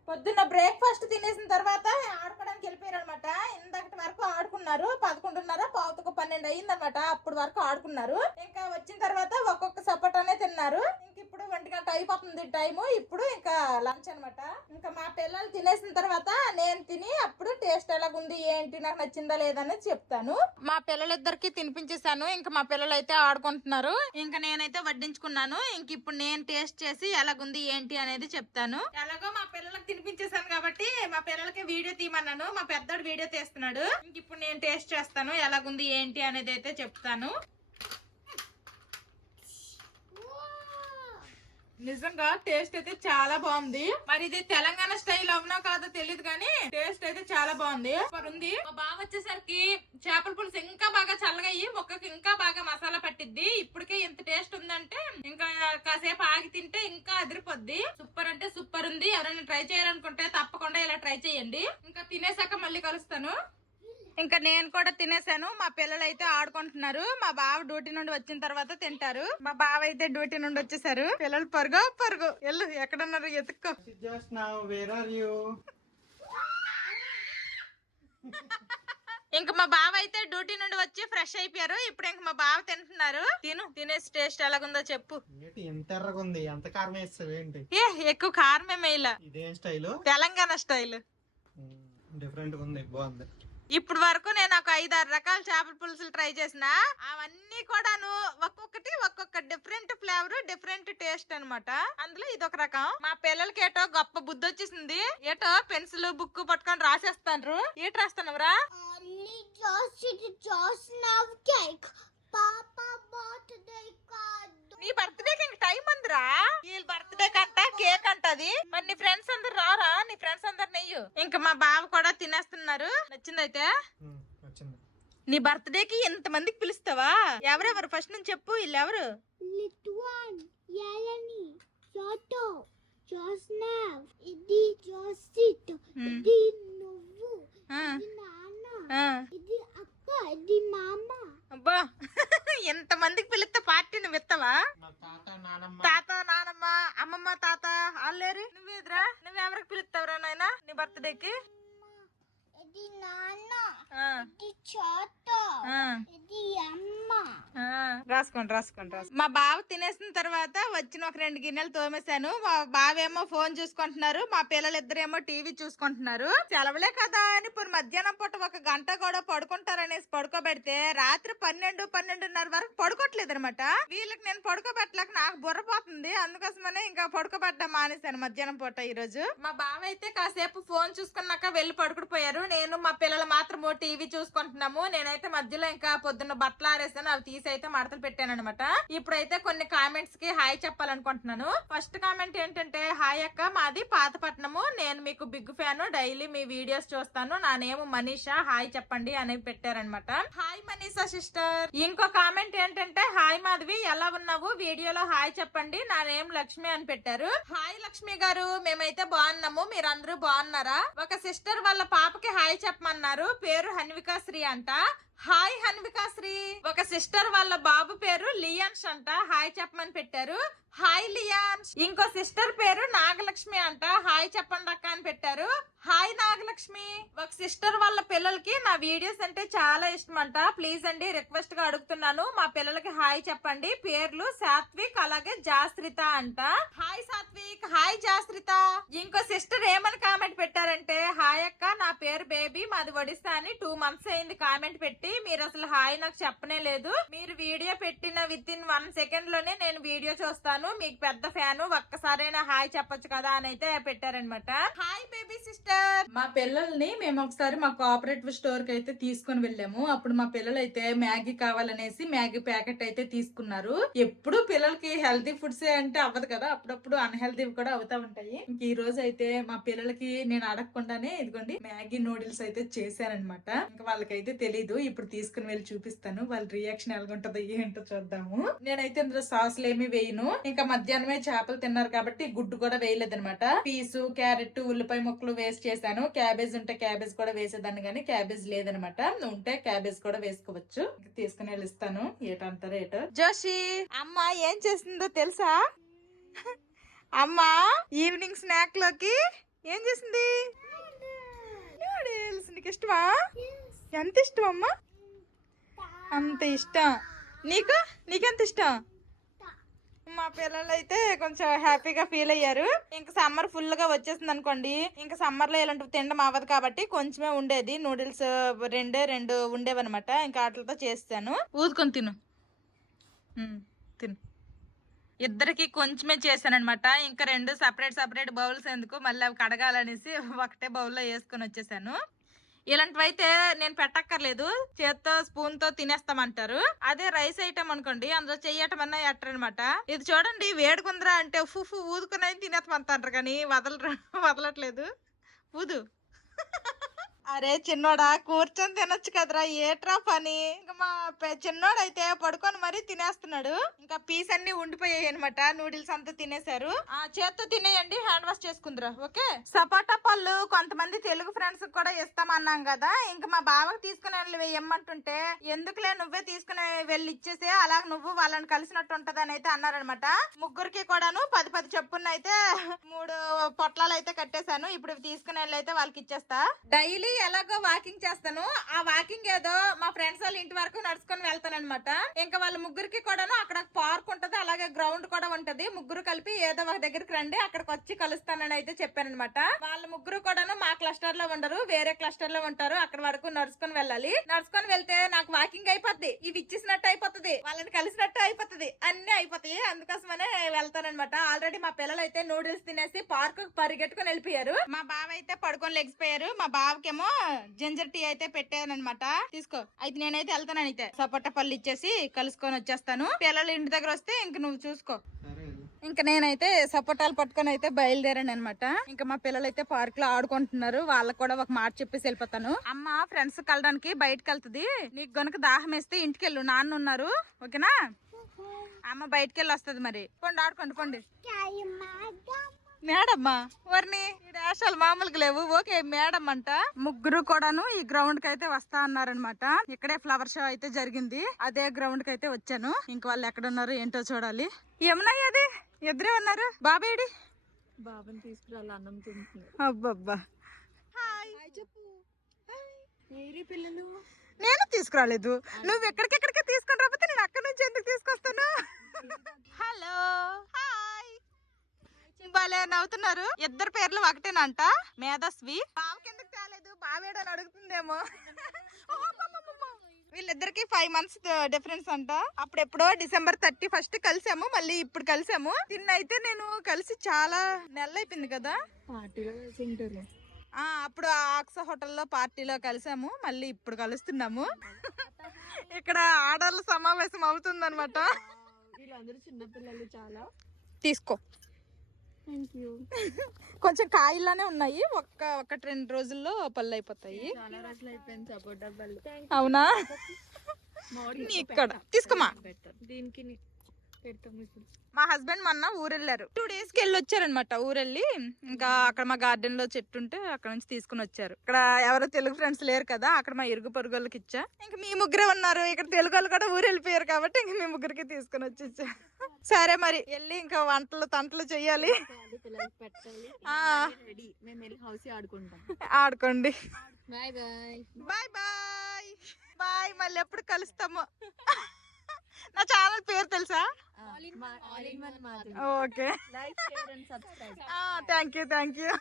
పొద్దున్న బ్రేక్ఫాస్ట్ తినేసిన తర్వాత ఆడుకోవడానికి వెళ్ళిపోయారు అనమాట. ఇంతకటి వరకు ఆడుకున్నారు. 11:30 పావుతకు 12 అయింది అనమాట. అప్పుడు వరకు ఆడుకున్నారు. ఇంకా వచ్చిన తర్వాత ఒక్కొక్క సపోటానే తిన్నారు. ఇంక ఇప్పుడు 1 గంట అయిపోతుంది టైము. ఇప్పుడు ఇంకా లంచ్ అనమాట. ఇంకా మా పిల్లలు తినేసిన తర్వాత నేను తిని అప్పుడు టేస్ట్ ఎలాగుంది ఏంటి నాకు నచ్చిందా లేదనేది చెప్తాను. మా పిల్లలిద్దరికి తినిపించేసాను. ఇంకా మా పిల్లలు అయితే ఆడుకుంటున్నారు. ఇంకా నేనైతే వడ్డించుకున్నాను. ఇంక ఇప్పుడు నేను టేస్ట్ చేసి ఎలాగుంది ఏంటి అనేది చెప్తాను. ఎలాగో మా పిల్లలకు తినిపించేసాను కాబట్టి మా పిల్లలకి వీడియో తీయమన్నాను. మా పెద్దోడు వీడియో తీస్తున్నాడు. ఇంక ఇప్పుడు నేను టేస్ట్ చేస్తాను ఎలాగుంది ఏంటి అనేది అయితే చెప్తాను. నిజంగా టేస్ట్ అయితే చాలా బాగుంది. మరి ఇది తెలంగాణ స్టైల్ అవునో కాదో తెలియదు కానీ టేస్ట్ అయితే చాలా బాగుంది. ఉంది. మా బావ వచ్చేసరికి చేపల పులుసు ఇంకా బాగా చల్లగా అయ్యి మొక్కకి ఇంకా బాగా మసాలా పట్టిద్ది. ఇప్పటికే ఎంత టేస్ట్ ఉందంటే ఇంకా కాసేపు ఆగి తింటే ఇంకా అదిరిపోద్ది. సూపర్ అంటే సూపర్ ఉంది. ఎవరైనా ట్రై చేయాలనుకుంటే తప్పకుండా ఇలా ట్రై చేయండి. ఇంకా తినేసాక మళ్ళీ కలుస్తాను. ఇంకా నేను కూడా తినేసాను. మా పిల్లలు అయితే ఆడుకుంటున్నారు. మా బావ డ్యూటీ నుండి వచ్చిన తర్వాత తింటారు. మా బావ అయితే డ్యూటీ నుండి వచ్చేసారు. పిల్లలు పరుగు ఎల్లు ఎక్కడున్నారు ఎత్తుక్కో. ఇంకా మా బావ అయితే డ్యూటీ నుండి వచ్చి ఫ్రెష్ అయిపోయారు. ఇప్పుడు ఇంకా మా బావ తింటున్నారు. తినేసి టేస్ట్ ఎలాగుందో చెప్పు. ఎంత కారం వేస్తావు ఏంటి? ఎక్కువ కారమే మేలా. ఇదేం స్టైల్? తెలంగాణ స్టైల్. డిఫరెంట్ గా ఉంది, బాగుంది. ఇప్పుడు వరకు నేను ఒక 5-6 రకాల చేపల పులుసులు ట్రై చేసిన, అవన్నీ కూడాను ఒక్కొక్క డిఫరెంట్ ఫ్లేవర్, డిఫరెంట్ టేస్ట్ అన్నమాట. అందులో ఇది ఒక రకం. మా పిల్లలకి ఏటో గొప్ప బుద్ధి వచ్చేసింది. ఏటో పెన్సిల్ బుక్ పట్టుకొని రాసేస్తాను. ఏటి రాస్తానవరా? నీ బర్త్డేకి ఇంక టైం ఉందిరా. వీళ్ళ బర్త్డే కంట కేక్ అంటది. మరి నీ ఫ్రెండ్స్ అందరు రారా? నీ ఫ్రెండ్స్ అందరు నెయ్యు. ఇంకా మా బావ కూడా తినేస్తున్నారు. నచ్చిందైతే నీ బర్త్డేకి ఎంత మందికి పిలుస్తావా? ఎవరెవరు ఫస్ట్ నుంచి చెప్పు. వీళ్ళెవరు? అబ్బా ఎంత మందికి పిలిస్తే పార్టీ నువ్వు ఇస్తావా? తాత, నానమ్మ, అమ్మమ్మ, తాత వాళ్ళేరు. నువ్వేదిరా? నువ్వెవరికి పిలుస్తావురా నాయన నీ బర్త్డేకి? రాసుకోండి. మా బావ తినేసిన తర్వాత వచ్చిన ఒక 2 గిన్నెలు తోమేశాను. మా బావేమో ఫోన్ చూసుకుంటున్నారు. మా పిల్లలిద్దరేమో టీవీ చూసుకుంటున్నారు. సెలవులే కదా అని ఇప్పుడు మధ్యాహ్నం పూట 1 గంట కూడా పడుకుంటారనేసి పడుకోబెడితే రాత్రి 12-12:30 వరకు పడుకోవట్లేదు అనమాట. వీళ్ళకి నేను పడుకోబెట్టలేక నాకు బుర్రపోతుంది. అందుకోసమనే ఇంకా పడుకోబెట్టడం మానేశాను మధ్యాహ్నం పూట ఈ రోజు. మా బావ అయితే కాసేపు ఫోన్ చూసుకున్నాక వెళ్ళి పడుకుడిపోయారు. నేను మా పిల్లలు మాత్రము టీవీ చూసుకుంటున్నాము. నేనైతే మధ్యలో ఇంకా పొద్దున్న బట్టలు ఆరేసాను. అవి తీసి అయితే మడతలు పెట్టాను అనమాట. ఇప్పుడైతే కొన్ని కామెంట్స్ కి హాయ్ చెప్పాలనుకుంటున్నాను. ఫస్ట్ కామెంట్ ఏంటంటే, హాయ్ అక్క, మాది పాతపట్నము. నేను మీకు బిగ్ ఫ్యాన్. డైలీ మీ వీడియోస్ చూస్తాను. నా నేమ్ మనీషా. హాయ్ చెప్పండి అని పెట్టారనమాట. Hi Manisha sister. ఇంకో కామెంట్ ఏంటంటే, హాయ్ మాధవి, ఎలా ఉన్నావు? వీడియోలో హాయ్ చెప్పండి. నా నేమ్ లక్ష్మి అని పెట్టారు. హాయ్ లక్ష్మి గారు, మేమైతే బాగున్నాము. మీరందరూ బాగున్నారా? ఒక సిస్టర్ వాళ్ళ పాపకి హాయ్ చెప్పమన్నారు. పేరు హన్వికా శ్రీ అంట. హాయ్ హన్వికా శ్రీ. ఒక సిస్టర్ వాళ్ళ బాబు పేరు లియాన్స్ అంట. హాయ్ చెప్పమని పెట్టారు. హాయ్ లియాన్స్. ఇంకో సిస్టర్ పేరు నాగలక్ష్మి అంట. హాయ్ చెప్పండి అక్క అని పెట్టారు. హాయ్ నాగలక్ష్మి. ఒక సిస్టర్ వాళ్ళ పిల్లలకి నా వీడియోస్ అంటే చాలా ఇష్టం అంట. ప్లీజ్ అండి, రిక్వెస్ట్ గా అడుగుతున్నాను, మా పిల్లలకి హాయ్ చెప్పండి. పేర్లు సాత్విక్ అలాగే జాస్రిత అంట. Hi Satvik, hi Jasritha. ఇంకో సిస్టర్ ఏమని కామెంట్ పెట్టారంటే, హాయ్ అక్క, నా పేరు బేబీ, మాది ఒడిస్సా అని 2 months అయింది కామెంట్ పెట్టి. మీరు అసలు హాయ్ నాకు చెప్పనే లేదు. మీరు వీడియో పెట్టిన విత్ ఇన్ 1 second లోనే నేను వీడియో చూస్తాను. మీకు పెద్ద ఫ్యాను, ఒక్కసారైనా హాయ్ చెప్పొచ్చు కదా అని అయితే పెట్టారనమాట. Hi baby sister. మా పిల్లల్ని మేము ఒకసారి మా కోఆపరేటివ్ స్టోర్ కి అయితే తీసుకుని వెళ్ళాము. అప్పుడు మా పిల్లలు అయితే మ్యాగీ కావాలనేసి మ్యాగీ ప్యాకెట్ అయితే తీసుకున్నారు. ఎప్పుడు పిల్లలకి హెల్తీ ఫుడ్స్ అంటే అవ్వదు కదా, అప్పుడప్పుడు అన్హెల్తీ కూడా అవుతా ఉంటాయి. ఇంక ఈ రోజు అయితే మా పిల్లలకి నేను అడగకుండానే ఇదిగోండి మ్యాగీ నూడిల్స్ అయితే చేశానన్నమాట. ఇంకా వాళ్ళకైతే తెలీదు. ఇప్పుడు తీసుకుని వెళ్ళి చూపిస్తాను. వాళ్ళ రియాక్షన్ ఎలాగుంటదో ఏంటో చూద్దాము. నేనైతే ఇందులో సాసులు ఏమి వేయను. ఇంకా మధ్యాహ్నమే చేపలు తిన్నారు కాబట్టి గుడ్డు కూడా వేయలేదనమాట. పీసు, క్యారెట్, ఉల్లిపాయ ముక్కలు వేస్ట్ చేశాను. క్యాబేజ్ ఉంటే క్యాబేజ్ కూడా వేసేదాన్ని, కానీ క్యాబేజ్ లేదనమాట. ఉంటే క్యాబేజ్ కూడా వేసుకోవచ్చు. తీసుకుని వెళ్ళి ఇస్తాను. ఏటంటారో ఏటో. జోషి అమ్మ ఏం చేసిందో తెలుసా? అమ్మ ఈవినింగ్ స్నాక్ లోకి ఏం చేసింది? నూడిల్స్. నీకు ఇష్టమా? ఎంత ఇష్టం అమ్మా? అంత ఇష్టం. నీకెంత ఇష్టం? మా పిల్లలు అయితే కొంచెం హ్యాపీగా ఫీల్ అయ్యారు. ఇంకా సమ్మర్ ఫుల్ గా వచ్చేసింది అనుకోండి, ఇంకా సమ్మర్ లో ఇలాంటివి తినడం అవ్వదు కాబట్టి కొంచెమే ఉండేది. నూడిల్స్ 2 ఉండేవన్నమాట. ఇంకా వాటితో చేస్తాను. ఊదుకొని తిను. ఇద్దరికి కొంచెమే చేశాను అనమాట. ఇంకా 2 సపరేట్ బౌల్స్ ఎందుకు, మళ్ళీ అవి కడగాలనేసి ఒకటే బౌల్లో వేసుకొని వచ్చేసాను. ఇలాంటివైతే నేను పెట్టక్కర్లేదు, చేత్తో స్పూన్ తో తినేస్తామంటారు. అదే రైస్ ఐటమ్ అనుకోండి, అందులో చెయ్యటం అన్నా ఎట్టరనమాట. ఇది చూడండి, వేడుకుందరా అంటే ఊదుకుని తినేస్తామంటారు, కానీ వదలట్లేదు. ఊదు. అరే చిన్నోడా కూర్చొని తినొచ్చు కదరా, ఏట్రా పని. ఇంకా మా చిన్నోడైతే పడుకొని మరీ తినేస్తున్నాడు. ఇంకా పీస్ అన్ని ఉండిపోయాయి అనమాట. నూడిల్స్ అంతా తినేశారు. ఆ చేత్తో తినేయండి, హ్యాండ్ వాష్ చేసుకుందరా. ఓకే. సపోటా పళ్ళు కొంతమంది తెలుగు ఫ్రెండ్స్ కూడా ఇస్తామన్నాం కదా, ఇంకా మా బావకి తీసుకుని వెళ్ళి ఇమ్మంటుంటే ఎందుకులే నువ్వే తీసుకుని వెళ్ళి ఇచ్చేసి అలా నువ్వు వాళ్ళని కలిసినట్టు ఉంటది అని అయితే అన్నారనమాట. ముగ్గురికి కూడాను 10 చెప్పున్న అయితే 3 పొట్లాలు అయితే కట్టేశాను. ఇప్పుడు తీసుకుని వెళ్ళి అయితే వాళ్ళకి ఇచ్చేస్తా. డైలీ ఎలాగో వాకింగ్ చేస్తాను, ఆ వాకింగ్ ఏదో మా ఫ్రెండ్స్ వాళ్ళ ఇంటి వరకు నడుచుకొని వెళ్తాను అనమాట. ఇంకా వాళ్ళ ముగ్గురికి కూడాను అక్కడ పార్క్ ఉంటది, అలాగే గ్రౌండ్ కూడా ఉంటది. ముగ్గురు కలిపి ఏదో ఒక దగ్గరికి రండి, అక్కడికి వచ్చి కలుస్తానని అయితే చెప్పానమాట. వాళ్ళ ముగ్గురు కూడాను మా క్లస్టర్ లో ఉండరు, వేరే క్లస్టర్ లో ఉంటారు. అక్కడ వరకు నడుచుకొని వెళ్ళాలి. నడుచుకొని వెళ్తే నాకు వాకింగ్ అయిపోద్ది, ఇవి ఇచ్చేసినట్టు అయిపోతుంది, వాళ్ళని కలిసినట్టు అయిపోతుంది, అన్ని అయిపోతాయి. అందుకోసమనే వెళ్తానన్నమాట. ఆల్రెడీ మా పిల్లలు అయితే నూడిల్స్ తినేసి పార్క్ పరిగెట్టుకుని వెళ్ళిపోయారు. మా బావ అయితే పడుకొని లెగిసిపోయారు. మా బావకేమో జింజర్ టీ అయితే పెట్టానన్నమాట. తీసుకో. అయితే నేనైతే వెళ్తాను. అయితే సపోటా పళ్ళు ఇచ్చేసి కలుసుకొని వచ్చేస్తాను. పిల్లలు ఇంటి దగ్గర వస్తే ఇంక నువ్వు చూసుకో. ఇంకా నేనైతే సపోటాలు పట్టుకొని అయితే బయలుదేరాను అనమాట. ఇంకా మా పిల్లలు అయితే పార్క్ లో ఆడుకుంటున్నారు. వాళ్ళకి కూడా ఒక మాట చెప్పేసి వెళ్ళిపోతాను. అమ్మ ఫ్రెండ్స్ కలడానికి బయటకు వెళ్తుంది, నీకు గనుక దాహం వేస్తే ఇంటికి వెళ్ళు, నాన్న ఉన్నారు. ఓకేనా? అమ్మ బయటకు వెళ్ళి వస్తుంది. మరి పండి ఆడుకోండి పండి. మేడమ్మా వారిని డాషాలు మామూలుగా లేవు. ఓకే మేడం అంట. ముగ్గురు కూడాను ఈ గ్రౌండ్ కి అయితే వస్తా అన్నారనమాట. ఇక్కడే ఫ్లవర్ షో అయితే జరిగింది, అదే గ్రౌండ్ కి అయితే వచ్చాను. ఇంక వాళ్ళు ఎక్కడ ఉన్నారు ఏంటో చూడాలి. ఏమన్నాయి అది ఇద్దరే ఉన్నారు. బాబేడి బాబాని తీసుకురాలి, అన్నం తింటుంది. అబ్బబ్బా. చెప్పు పిల్లలు. నేను తీసుకురాలేదు, నువ్వు ఎక్కడికెక్కడికి తీసుకొని రాకపోతే నేను అక్కడి నుంచి ఎందుకు తీసుకొస్తాను. Hello hi. వాళ్ళే నవ్వుతున్నారు. ఇద్దరు పేర్లు ఒకటేనంట, మేధస్వి. బావకి ఎందుకు తేలేదు, బావేడని అడుగుతుందేమో. వీళ్ళిద్దరికి 5 months డిఫరెన్స్ అంట. అప్పుడెప్పుడో December 31st కలిసాము, మళ్ళీ ఇప్పుడు కలిసాము. తిన్నైతే నేను కలిసి చాలా నెలలు అయిపోయింది కదా. పార్టీలో కలిసి ఉంటారు. అప్పుడు ఆక్సా హోటల్లో పార్టీలో కలిసాము, మళ్ళీ ఇప్పుడు కలుస్తున్నాము. ఇక్కడ ఆడవాళ్ళ సమావేశం అవుతుంది అనమాట. వీళ్ళందరూ చిన్నపిల్లలు చాలా. తీసుకో. కొంచెం కాయల్లానే ఉన్నాయి, ఒక 2 రోజుల్లో పళ్ళు అయిపోతాయి. చాలా రోజులు అయిపోయింది సపోటా పళ్ళు. అవునా? ఇక్కడ తీసుకోమా. దీనికి పెడతాం ఇప్పుడు. మా హస్బెండ్ మొన్న ఊరెళ్ళారు, 2 days కి వెళ్ళి వచ్చారనమాట. ఊరెళ్ళి ఇంకా అక్కడ మా గార్డెన్ లో చెట్టు ఉంటే అక్కడ నుంచి తీసుకుని వచ్చారు. ఇక్కడ ఎవరో తెలుగు ఫ్రెండ్స్ లేరు కదా, అక్కడ మా ఇరుగు పొరుగుళ్ళకి ఇచ్చా. ఇంకా మీ ముగ్గురే ఉన్నారు ఇక్కడ, తెలుగు వాళ్ళు కూడా ఊరు వెళ్ళిపోయారు కాబట్టి ఇంక మీ ముగ్గురికి తీసుకుని వచ్చి ఇచ్చా. సరే మరి వెళ్ళి ఇంకా వంటలు తంటలు చెయ్యాలి. ఆడుకోండి. Bye bye. Bye bye bye. మళ్ళీ ఎప్పుడు కలుస్తాము. నా ఛానల్ పేరు తెలుసా? ఓకే. Thank you.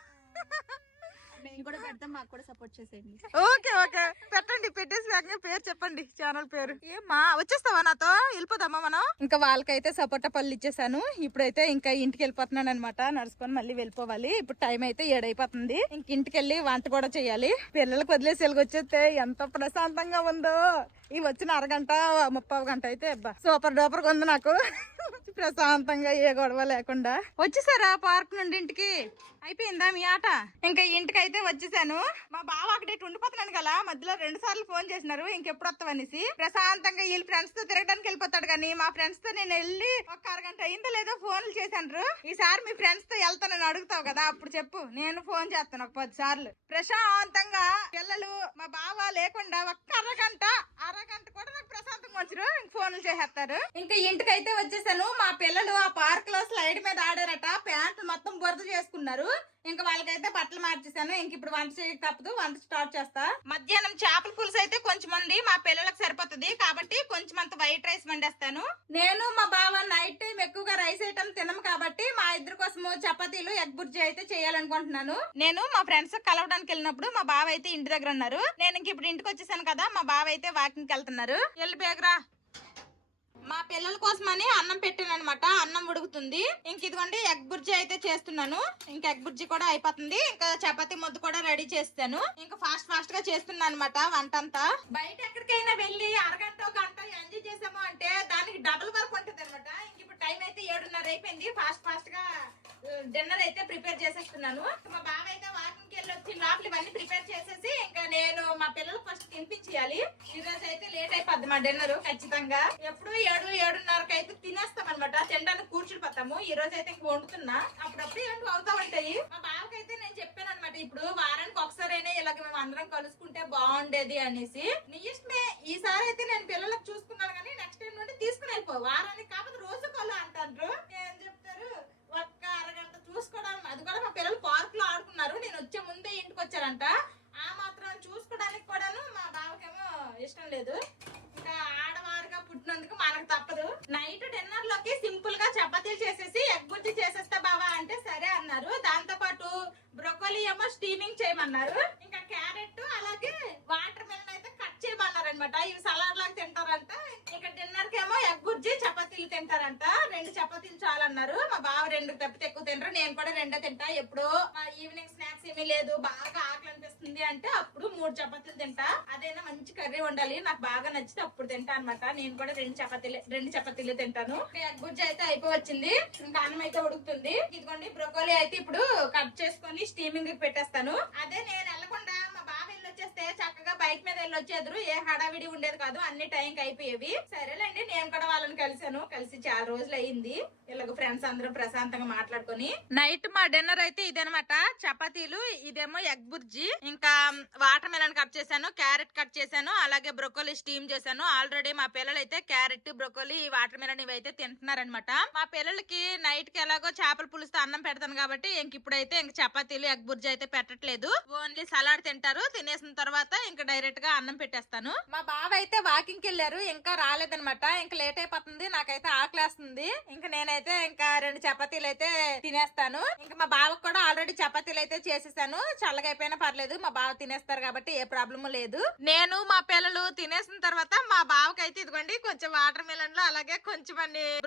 మేము కూడా పెడతాం, మాకు కూడా సపోర్ట్ చేసేయండి. ఓకే పెట్టండి, పెట్టేసి పేరు చెప్పండి, ఛానల్ పేరు. ఏమ్మా వచ్చేస్తావా నాతో? వెళ్ళిపోదామా మనం? ఇంకా వాళ్ళకైతే సపోటా పళ్ళు ఇచ్చేసాను. ఇప్పుడైతే ఇంకా ఇంటికి వెళ్ళిపోతున్నాను అనమాట. నడుచుకొని మళ్ళీ వెళ్ళిపోవాలి. ఇప్పుడు టైం అయితే 7 అయిపోతుంది. ఇంక ఇంటికి వెళ్ళి వంట కూడా చేయాలి. పిల్లలకు వదిలేసి వెళ్ళొచ్చేస్తే ఎంత ప్రశాంతంగా ఉందో. ఈ వచ్చిన అరగంట 30 గంట అయితే అబ్బా సూపర్ డూపర్ ఉంది నాకు. ప్రశాంతంగా ఏ గొడవ లేకుండా. వచ్చేసారా పార్క్ నుండి ఇంటికి? అయిపోయిందా మీ ఆట? ఇంకా ఇంటికి అయితే వచ్చేసాను. మా బావ అక్కడే ఉండిపోతున్నాను కదా, మధ్యలో 2 సార్లు ఫోన్ చేసినారు ఇంకెప్పుడు వస్తావనేసి. ప్రశాంతంగా వీళ్ళ ఫ్రెండ్స్ తో తిరగడానికి వెళ్ళిపోతాడు, కానీ మా ఫ్రెండ్స్ తో నేను వెళ్ళి ఒక అరగంట అయిందో లేదో ఫోన్లు చేశాను. ఈసారి మీ ఫ్రెండ్స్ తో వెళ్తానని అడుగుతావు కదా, అప్పుడు చెప్పు, నేను ఫోన్ చేస్తాను ఒక 10 సార్లు. ప్రశాంతంగా పిల్లలు మా బావ లేకుండా ఒక్క అరగంట కూడా నాకు ప్రశాంతంగా వచ్చారు. ఫోన్లు చేసేస్తారు. ఇంకా ఇంటికి అయితే వచ్చేసాను. మా పిల్లలు ఆ పార్క్ లో స్లైడ్ మీద ఆడారట, ప్యాంట్లు మొత్తం బురద చేసుకున్నారు. ఇంకా వాళ్ళకైతే బట్టలు మార్చేసాను. ఇంక ఇప్పుడు వంట చేయక తప్పదు, వంట స్టార్ట్ చేస్తా. మధ్యాహ్నం చేపల పులుసు అయితే కొంచెం మంది మా పిల్లలకు సరిపోతుంది కాబట్టి కొంచెం అంత వైట్ రైస్ వండేస్తాను. నేను మా బావ నైట్ టైం ఎక్కువగా రైస్ ఐటమ్ తినము కాబట్టి మా ఇద్దరు కోసము చపాతీలు ఎగ్ బుర్జీ అయితే చేయాలనుకుంటున్నాను. నేను మా ఫ్రెండ్స్ కలవడానికి వెళ్ళినప్పుడు మా బావ అయితే ఇంటి దగ్గర ఉన్నారు. నేను ఇంక ఇప్పుడు ఇంటికి వచ్చేసాను కదా, మా బావ అయితే వాకింగ్ వెళ్తున్నారు. వెళ్ళి బేగరా. మా పిల్లల కోసమని అన్నం పెట్టాను అనమాట, అన్నం ఉడుకుతుంది. ఇంక ఇదిగోండి ఎగ్ బుర్జీ అయితే చేస్తున్నాను. ఇంకా ఎగ్ బుర్జీ కూడా అయిపోతుంది. ఇంకా చపాతీ ముద్ద కూడా రెడీ చేస్తాను. ఇంకా ఫాస్ట్ గా చేస్తున్నాను అనమాట వంట అంతా. బయట ఎక్కడికైనా వెళ్ళి అరగంట గంట ఎంజాయ్ చేసాము అంటే దానికి డబుల్ వర్క్ ఉంటుంది అనమాట. ఇంక ఇప్పుడు టైం అయితే 7:30 అయిపోయింది. ఫాస్ట్ గా డిన్నర్ అయితే ప్రిపేర్ చేసేస్తున్నాను. మా బావ అయితే వాకింగ్కి వెళ్ళి వచ్చి లోపల ఇవన్నీ ప్రిపేర్ చేసేసి ఇంకా నేను మా పిల్లలకు ఫస్ట్ తినిపించేయాలి. ఈ రోజు అయితే లేట్ అయిపోద్ది మా డిన్నర్ ఖచ్చితంగా. ఎప్పుడు 7-7:30కి అయితే తినేస్తాం అనమాట. తినడానికి కూర్చుడిపోతాము. ఈ రోజు అయితే ఇంక వండుతున్నా. అప్పుడప్పుడు ఏంటో అవుతా ఉంటాయి. మా బావకైతే నేను చెప్పాను అనమాట, ఇప్పుడు వారానికి ఒకసారైనా ఇలాగ మేము అందరం కలుసుకుంటే బాగుండేది అనేసి. నీ ఇష్టమే, ఈసారి అయితే నేను పిల్లలకు చూసుకున్నాను కానీ నెక్స్ట్ టైం నుండి తీసుకుని వెళ్ళిపో. వారానికి కాకపోతే రోజు కలు అంటారు. ఏం చెప్తారు, ఒక్క అరగంట చూసుకోవడానికి. అది కూడా మా పిల్లలు పార్క్ లో ఆడుకున్నారు. నేను వచ్చే ముందే ఇంటికి వచ్చారంట. ఆ మాత్రం చూసుకోవడానికి కూడాను మా బావకేమో ఇష్టం లేదు. ఇంకా ఆడవారుగా పుట్టినందుకు మనకు తప్పదు. నైట్ డిన్నర్ లోకి సింపుల్ గా చపాతీలు చేసేసి ఎగ్ బుజ్జి చేసేస్తా బావా అంటే సరే అన్నారు. దాంతో పాటు బ్రొకోలీ ఏమో స్టీమింగ్ చేయమన్నారు. ఇంకా క్యారెట్ అలాగే వాటర్ మెలన్ అయితే కట్ చేయమన్నారు అనమాట. ఇవి సలాడ్ లాగా తింటారంట. ఇంకా డిన్నర్ కి ఏమో ఎగ్ బుజ్జి చపాతీలు తింటారంట. 2 చపాతీలు చాలన్నారు. మా బావ 2 తప్పితే ఎక్కువ తింటారు. నేను కూడా 2 తింటా. ఎప్పుడో ఈవినింగ్ స్నాక్స్ ఏమీ లేదు, బాగా ఆకలి అనిపిస్తుంది అంటే అప్పుడు 3 చపాతీలు తింటా. అదైనా మంచి కర్రీ ఉండాలి, నాకు బాగా నచ్చితే అప్పుడు తింటా అనమాట. నేను కూడా 2 చపాతీలు తింటాను. ఎగ్ బుజ్జి అయితే అయిపోవచ్చింది. ఇంకా అన్నం అయితే ఉడుకుతుంది. ఇదిగోండి బ్రొకోలీ అయితే ఇప్పుడు కట్ చేసుకొని స్టీమింగ్ పెట్టేస్తాను. అదే నేను వెళ్ళకుండా మా బావ వెళ్ళొచ్చేస్తే చక్కగా బైక్ మీద వెళ్ళొచ్చేద్దరు. ఏ హడావిడి ఉండేది కాదు, అన్ని టైంకి అయిపోయేవి. సరేలేండి, నేను కూడా వాళ్ళని కలిసి చాలా రోజులు అయ్యింది. ఇలాగ ఫ్రెండ్స్ అందరూ ప్రశాంతంగా మాట్లాడుకొని. నైట్ మా డిన్నర్ అయితే ఇదనమాట. చపాతీలు, ఇదేమో ఎగ్ బుర్జీ, ఇంకా వాటర్ మెలన్ కట్ చేశాను, క్యారెట్ కట్ చేశాను, అలాగే బ్రొకోలీ స్టీమ్ చేశాను. ఆల్రెడీ మా పిల్లలు అయితే క్యారెట్, బ్రొకోలీ, వాటర్ మెలన్ ఇవి అయితే తింటున్నారనమాట. మా పిల్లలకి నైట్ కి ఎలాగో చేపల పులుసుతో అన్నం పెడతాను కాబట్టి ఇప్పుడైతే ఇంక చపాతీలు, ఎగ్ బుర్జీ అయితే పెట్టట్లేదు. ఓన్లీ సలాడ్ తింటారు. తినేసిన తర్వాత ఇంకా డైరెక్ట్ గా అన్నం పెట్టేస్తాను. మా బావ అయితే వాకింగ్ కి వెళ్ళారు, ఇంకా రాలేదనమాట. ఇంకా లేట్ అయిపోతుంది, నాకైతే ఆకలేస్తుంది. ఇంకా నేనైతే ఇంకా 2 చపాతీలు అయితే తినేస్తాను. ఇంకా మా బావకు కూడా ఆల్రెడీ చపాతీలు అయితే చేసేసాను. చల్లగా అయిపోయినా పర్లేదు, మా బావ తినేస్తారు కాబట్టి ఏ ప్రాబ్లం లేదు. నేను మా పిల్లలు తినేసిన తర్వాత మా బావకైతే ఇదిగోండి కొంచెం వాటర్ మెలన్ లో అలాగే కొంచెం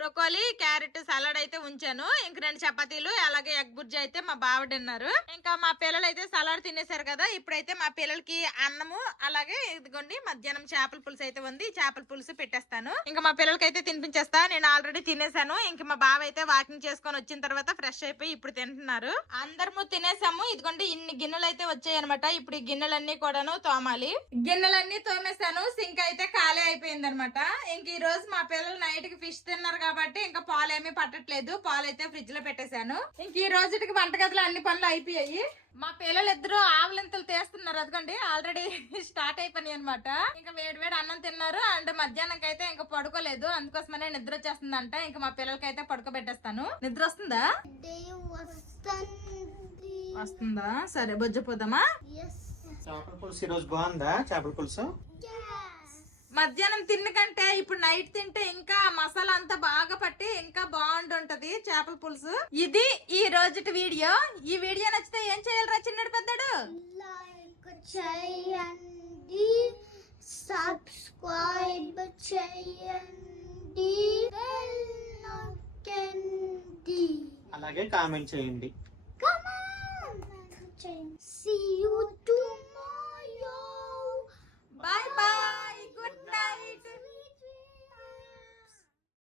బ్రొకోలీ, క్యారెట్ సలాడ్ అయితే ఉంచాను. ఇంక 2 చపాతీలు అలాగే ఎగ్ బుర్జీ అయితే మా బావ తిన్నారు. ఇంకా మా పిల్లలు అయితే సలాడ్ తినేశారు కదా. ఇప్పుడైతే మా పిల్లలకి అన్నము అలాగే ఇదిగోండి మధ్యాహ్నం చేపల పులుసు అయితే ఉంది. చేపల పులుసు పెట్టేస్తాను. ఇంకా మా పిల్లలకి అయితే తినిపించేస్తా. నేను ఆల్రెడీ తినేసాను. ఇంక మా బావ అయితే వాకింగ్ చేసుకొని వచ్చిన తర్వాత ఫ్రెష్ అయిపోయి ఇప్పుడు తింటున్నారు. అందరము తినేసాము. ఇదిగోండి ఇన్ని గిన్నెలు అయితే వచ్చాయి అనమాట. ఇప్పుడు ఈ గిన్నెలన్నీ కూడాను తోమాలి. గిన్నెలన్నీ తోమేశాను. సింక్ అయితే ఖాళీ అయిపోయింది అనమాట. ఇంక ఈ రోజు మా పిల్లలు నైట్ కి ఫిష్ తిన్నారు కాబట్టి ఇంకా పాలు ఏమీ పట్టట్లేదు. పాలు అయితే ఫ్రిడ్జ్ లో పెట్టేశాను. ఇంక ఈ రోజుకి వంటగదిలో అన్ని పనులు అయిపోయాయి. మా పిల్లలు ఇద్దరు ఆవులింతలు తీస్తున్నారు. అదిగోండి ఆల్రెడీ స్టార్ట్ అయిపోయినాయి అనమాట. ఇంకా వేడి అన్నం తిన్నారు. అండ్ మధ్యాహ్నం అయితే ఇంకా పడుకోలేదు, అందుకోసమనే నిద్ర వచ్చేస్తుందంట. ఇంకా మా పిల్లలకి అయితే పడుకోబెట్టేస్తాను. నిద్ర వస్తుందా? వస్తుందా? సరే బొజ్జపోదామా? చేపల పులుసు ఈ రోజు బాగుందా? చేపల పులుసు మధ్యాహ్నం తిన్న కంటే ఇప్పుడు నైట్ తింటే ఇంకా మసాలా అంతా బాగా పట్టి ఇంకా బాగుంటుంటది చేపల పులుసు. ఇది ఈ రోజుటి వీడియో. ఈ వీడియో నచ్చితే ఏం చేయాలి చిన్నడు పెద్దడు? లైక్ చేయండి, సబ్స్క్రైబ్ చేయండి, బెల్ నొక్కండి, అలాగే కామెంట్ చేయండి. See you tomorrow. Bye bye.